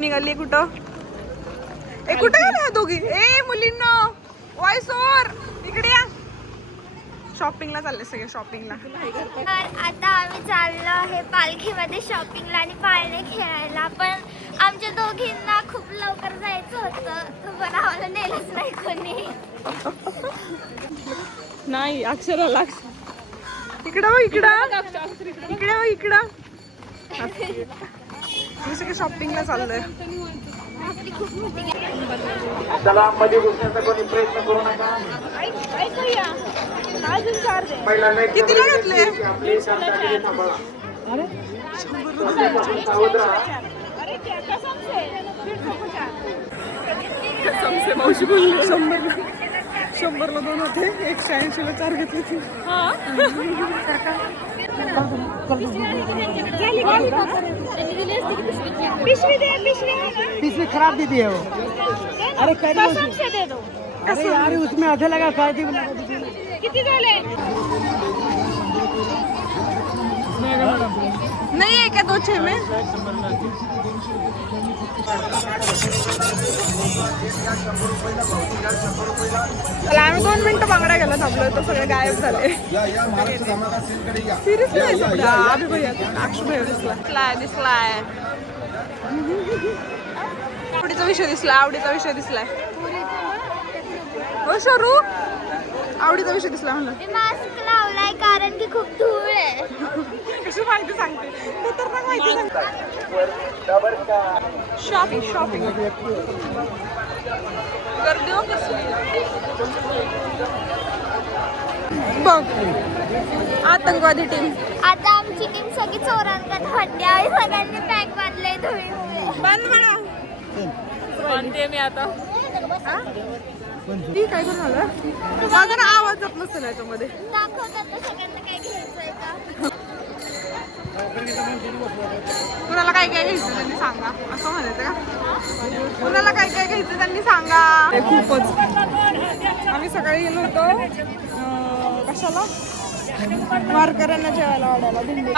निघाली कुठं? कुठं गेल्या दोघी? मुलींना वॉइस ओव्हर इकडे या. शॉपिंगला चालले सगळे शॉपिंगला. तर आता आम्ही चाललो आहे पालखीमध्ये शॉपिंगला आणि पाळणे खेळायला. पण आमच्या दोघींना खूप लवकर जायचं होतं पण आम्हाला नेलंच नाही कोणी. नाही अक्षराला इकडं इकडं इकडं इकडं मी सगळे शॉपिंगला चाललोय. कितीला घेतले? मावशी बोलली 100ला 2 होते, 180ला 4 घेतले ती. पिछली खराब दीदी है वो. अरे अरे यार उसमें आधे लगा खाती. किती झाले? नहीं है क्या 2 6 में? चला आम्ही 2 मिनिटं बांगड्या गेला थांबलोय तर सगळे गायब झाले. सिरियसली नाही सगळं. अभि भैया अक्षु भैया दिसलाय. आवडीचा विषय दिसलाय. हो शरू आवडीचा विषय दिसला म्हणलं. मास्क लावलाय कारण की खूप धूळ आहे. कशी माहिती सांगते तू तर पण माहिती सांगते. शॉपिंग गर्दी हो कसली बघ. आतंकवादी टीम. आता आमची टीम सगळी चोरांकडे हटते आहे. सगळ्यांनी बॅग बांधले धुळीमुळे. बंद म्हणा बांधते मी आता. ठीक आहे करून आलं माझा ना आवाज जात नसेल याच्यामध्ये. दाखवतात ना सगळ्यांना काय घ्यायचंय का. कुणाला काय काय घ्यायचं त्यांनी सांगा असं म्हणायचं का? कुणाला काय काय घ्यायचं त्यांनी सांगा. खूपच आम्ही सकाळी गेलो होतो कशाला वारकऱ्यांना जेवायला वाढायला दिंडी.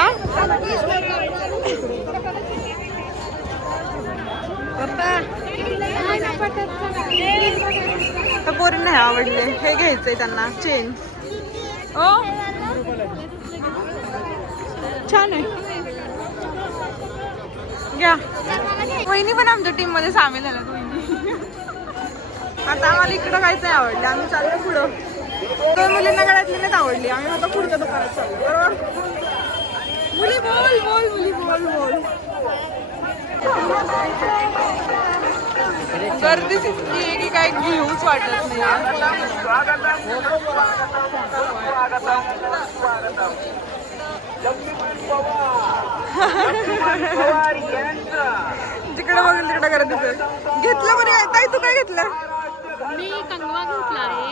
तर पोरींना नाही आवडले. हे घ्यायचंय त्यांना चेन. ओ छान आहे घ्या. वहिनी पण आमच्या टीम मध्ये सामील झाल्या. आता आम्हाला इकडं काहीच नाही आवडलं. आम्ही चाललो पुढं. 2 मुलींना गळ्यातली नाहीच आवडली. आम्ही आता पुढच्या दुकानात चाललो. बरोबर मुली बोल. गर्दीच इतकी आहे की काय घेऊच वाटत नाही. तिकडे बघेल तिकडे गर्दी. घेतलं बरं आहे. ताई तू काय घेतलं? मी कंगवा घेतला आहे.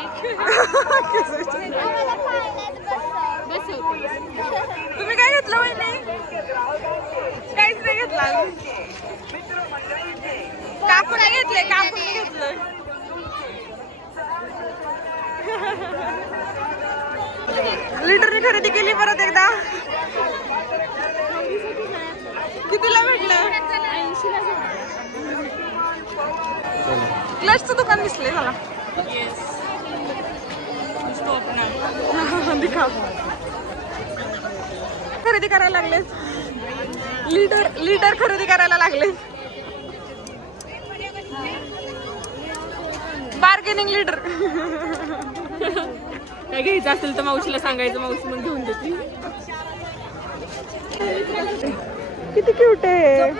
तुम्ही काय घेतलं वहिनी? काहीच नाही घेतलं. कापून घेतलंय. लिटरनी खरेदी केली परत एकदा. कितीला भेटलं? क्लचचं दुकान दिसलंय मला. खरेदी करायला लागले. लिटर खरेदी करायला लागले. Bargaining litre. काय घ्यायचं असेल तर मावशीला सांगायचं. मावशी मग घेऊन देते. किती क्यूट आहे.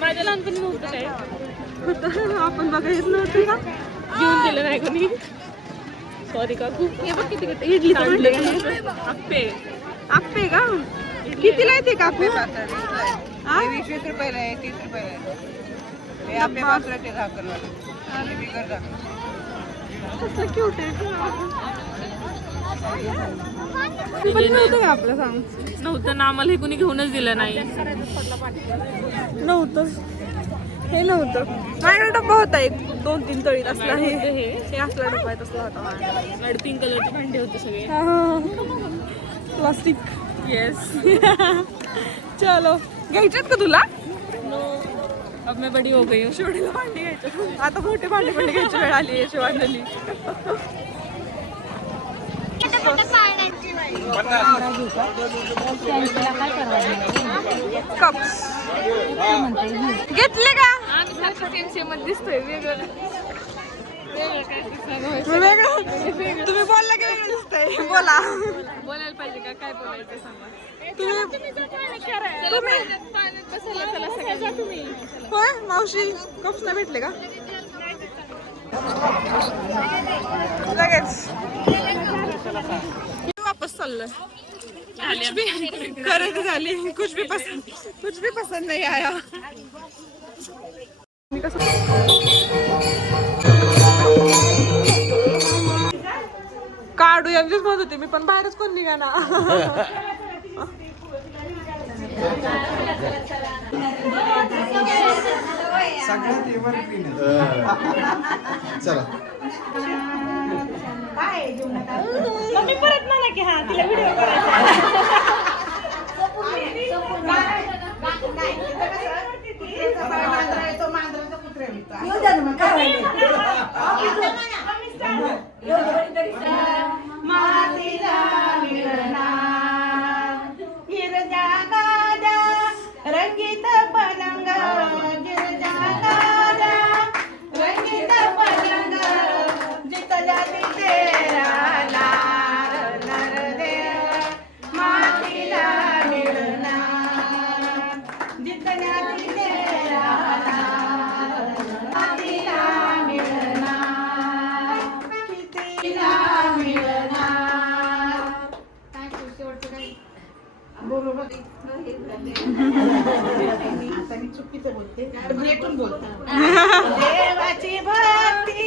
माझ्या लहानपणी नव्हतं काय. आपण बघायचं नव्हतं का? घेऊन दिलं नाही कोणी. सॉरी काकू. हे बघ किती इडली आप्पे का? कितीला येते काकू? 20 रुपयाला आहे. 30 रुपयाला आहे. कसलं क्यूट आहे. पण नव्हतं का आपलं सांग? नव्हतं ना. आम्हाला हे कोणी घेऊनच दिलं नाही. नव्हतंच. हे नव्हतं. माझ्याकडे डब्बा होता एक 2-3 तळीत असला. हे असला डब्बा आहे तसला होता. माझ्याकडे पिंक कलरचे भांडे होते सगळे. प्लास्टिक. येस. चलो घ्यायच्यात का तुला? अब मैं बडी हो गई हूँ. शिवडीला भांडी घ्यायचं. आता मोठे भांडी घ्यायची वेळ आली आहे शिवांजली. कप्स घेतले का? दिसतोय वेगळं. तुम्ही बोलला की वेगळं दिसतंय. बोला. बोलायला पाहिजे का? काय बोलायचं सांगा. तुम्ही होय मावशी कप्स नाही भेटले का? लगेच वापस चाललोय. खरेदी झाली. कुछ भी पसंद नाही आया. काढू यांचीच म्हणत होते मी पण बाहेरच कोण निघा ना. चला मम्मी परत म्हणा की हा तिला व्हिडिओ करायचा. रंगीत पलंग रंगीत पलंग जितल्या तेरा नर देव मातीला मिळणार जितल्या तेरा मातीला मिळणार कितीला मिळणार. बरोबर आता मी चुकीचं बोलते. भेटून बोलते. देवाची भक्ती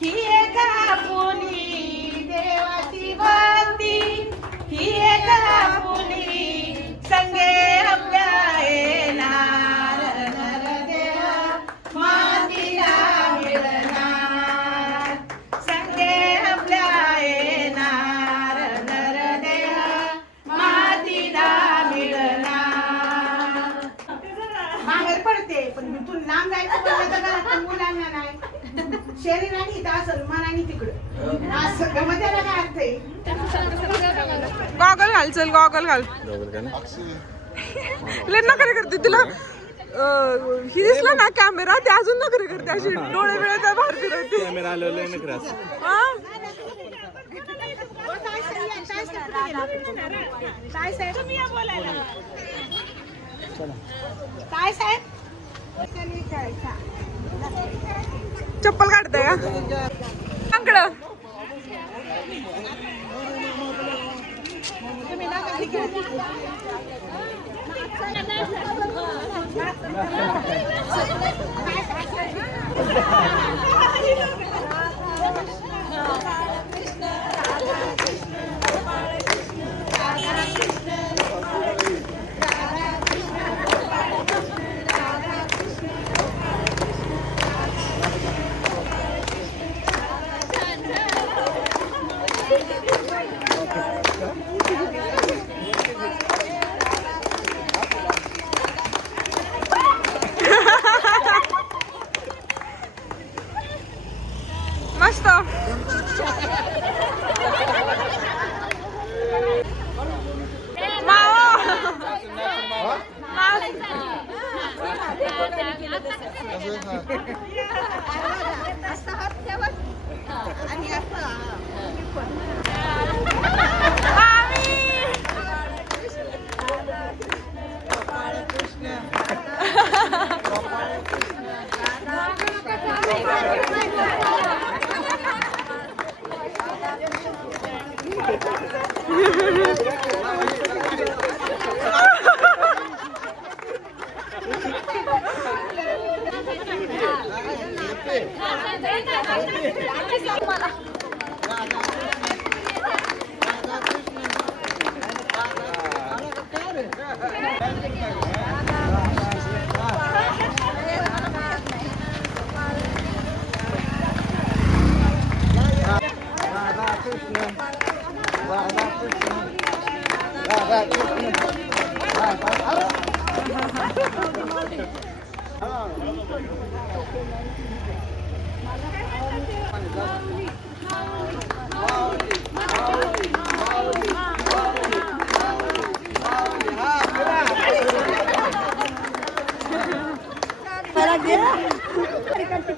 ही एका पुली. देवाची भक्ती ही एका पुली. संगे आपल्या येणार नरदेव मातीला मिळणार. संगे आपल्या येणार नरदेव मातीला मिळणार. बाहेर पडते पण तू लांब जायचं म्हणलं तर घरात मुलांना नाही. शरीराने इथं असेल मनाने तिकडं असं मध्ये काय अर्थ आहे. गॉगल घाल चल गॉगल घाल. लय नखरे करते तिला. ही दिसला ना कॅमेरा ते अजून नखरे करते अशी डोळे वेळेचा बाहेर फिरवते. कॅमेरा आलेला नखरे असं. काय साहेब काय साहेब चप्पल काढते का? अंकड मस्त.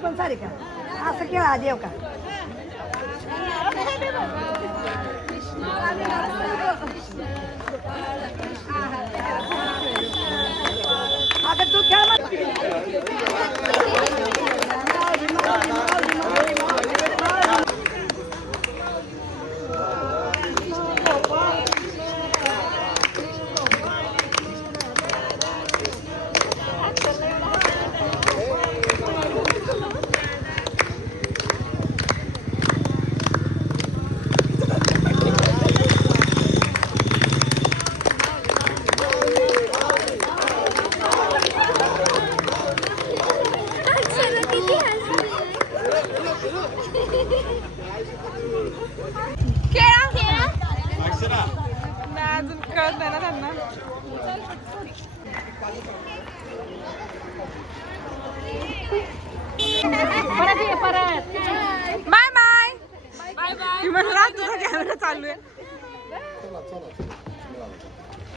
पण सारी का असं केला देव का अगं तू खेळ नाही अजून कळत नाही ना त्यांना. Bye bye. तुझा कॅमेरा चालू आहे.